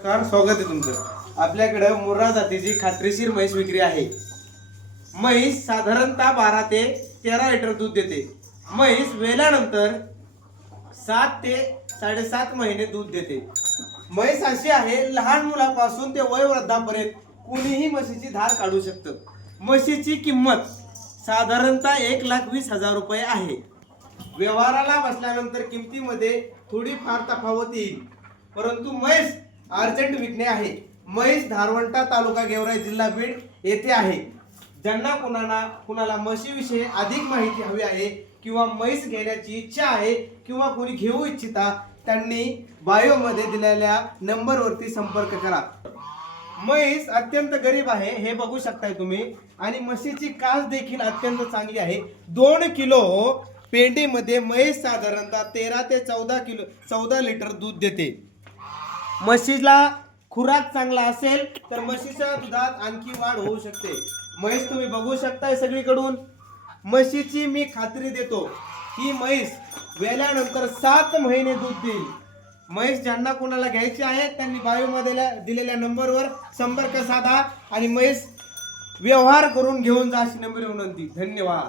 स्वागत आहे तुमचं। आपल्याकडे मुर्रा जातीची खात्रीशीर म्हैस विक्री आहे। म्हैस साधारणतः 12 ते 13 लिटर दूध देते। म्हैस वेल्यानंतर 7 ते 7.5 महिने दूध देते। म्हैस अशी आहे, लहान मुलापासून ते वयोवृद्धापर्यंत कुणीही म्हशीची धार काढू शकतं। म्हशीची किंमत साधारणतः 1,20,000 रुपये आहे। व्यवहाराला बसल्यानंतर किमतीमध्ये थोडीफार तफावत येईल, परंतु म्हैस अर्जंट विकणे आहे। म्हैस धारवंटा, तालुका गेवराई, जिल्हा बीड येथे आहे। ज्यांना कुणाला म्हशीविषयी अधिक माहिती हवी आहे किंवा म्हैस घेण्याची इच्छा आहे किंवा कोणी घेऊ इच्छिता, त्यांनी बायो मध्ये दिलेल्या नंबरवरती संपर्क करा। म्हैस अत्यंत गरीब आहे, हे बघू शकताय तुम्ही, आणि म्हशीची कास देखील अत्यंत चांगली आहे। 2 किलो पेंडीमध्ये म्हैस साधारणतः 13 ते 14 लिटर दूध देते। म्हशीला खुराक चांगला असेल तर म्हशीच्या दुधात आणखी वाढ होऊ शकते। म्हैस तुम्ही बघू शकताय सगळीकडून। म्हशीची मी खात्री देतो, ही म्हैस वेल्यानंतर 7 महिने दूध देईल। म्हैस ज्यांना कोणाला घ्यायची आहे त्यांनी बायो मध्ये दिलेल्या नंबरवर संपर्क साधा आणि म्हैस व्यवहार करून घेऊन जा अशी नम्र विनंती। धन्यवाद।